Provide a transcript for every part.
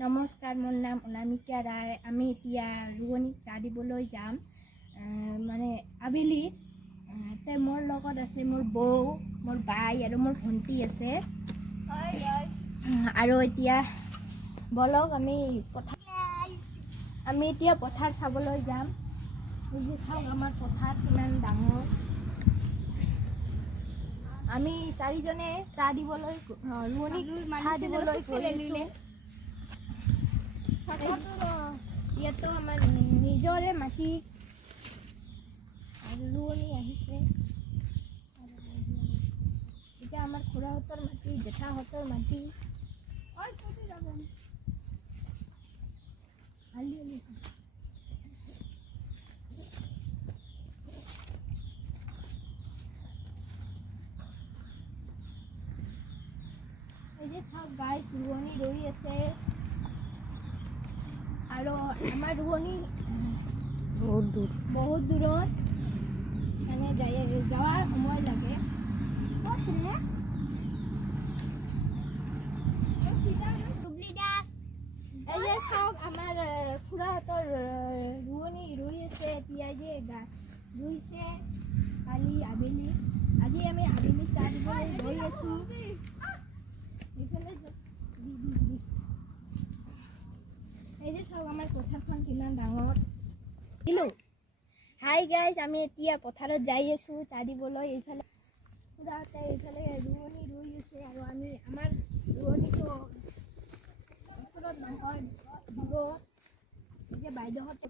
নমস্কাৰ, মোৰ নাম অনামিকা ৰায়। আমি এতিয়া ৰোৱনীক চাহ দিবলৈ যাম, মানে আবেলি। মোৰ লগত আছে মোৰ বৌ, মোৰ বাই আৰু মোৰ ভণ্টি আছে। আৰু এতিয়া বলক আমি এতিয়া পথাৰ চাবলৈ যাম। চাওক আমাৰ পথাৰ কিমান ডাঙৰ। আমি চাৰিজনে চাহ দিবলৈ ৰোৱনীক চাহ দিবলৈ গৈছোঁ। ইয়াতো আমাৰ নিজৰে মাটি আৰু ৰোৱনী আহিছে। এতিয়া আমাৰ খুৰাহঁতৰ মাটি, জেঠাহঁতৰ মাটি। এই যে চাওক গাইছ, ৰোৱনী ৰৈ আছে আৰু আমাৰ ৰোৱনী বহুত দূৰত মানে যাওয়াৰ সময় লাগে। এই যে চাওক আমাৰ খুড়াহঁতৰ ৰোৱনী ৰৈ আছে। এতিয়া যে ৰুইছে কালি আবেলি। আজি আমি আবেলি চাহ দিবলৈ গৈ আছো। এই যে চাওক আমাৰ পথাৰখন কিমান ডাঙৰ। হাই গাইজ, আমি এতিয়া পথাৰত যাই আছো চাহ দিবলৈ। এইফালে খুড়াহঁতে এইফালে ৰোৱনী ৰুই আছে আৰু আমাৰ ৰোৱনীটো ওচৰত নহয়, দূৰত। এতিয়া বাইদেউহঁত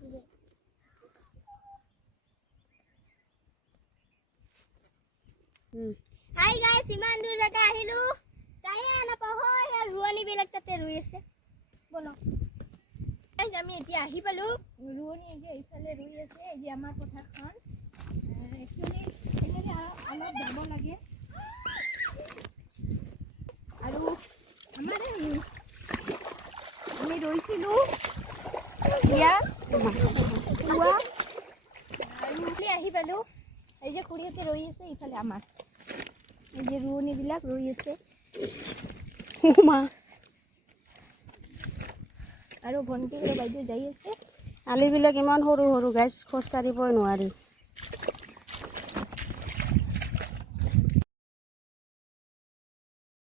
হাই গাইজ, ইমান দূৰলৈকে আহিলো, চায়ে নাপাওঁ। ৰোৱনী বিলাক তাতে ৰুই আছে। বলক আমি এতিয়া আহি পালো। ৰোৱনী এতিয়া এইফালে ৰুই আছে। এই যে আমাৰ পথাৰখন একচুৱেলি অলপ যাব লাগে। আৰু আমি ৰৈছিলো এতিয়া আহি পালো। এই যে খুৰীহঁতে ৰৈ আছে ইফালে। আমাৰ এই যে ৰোৱনী বিলাক ৰৈ আছে আৰু ভণ্টি আৰু বাইদেউ যাই আছে। আলিবিলাক ইমান সৰু সৰু গাইছ, খোজ কাঢ়িবই নোৱাৰি।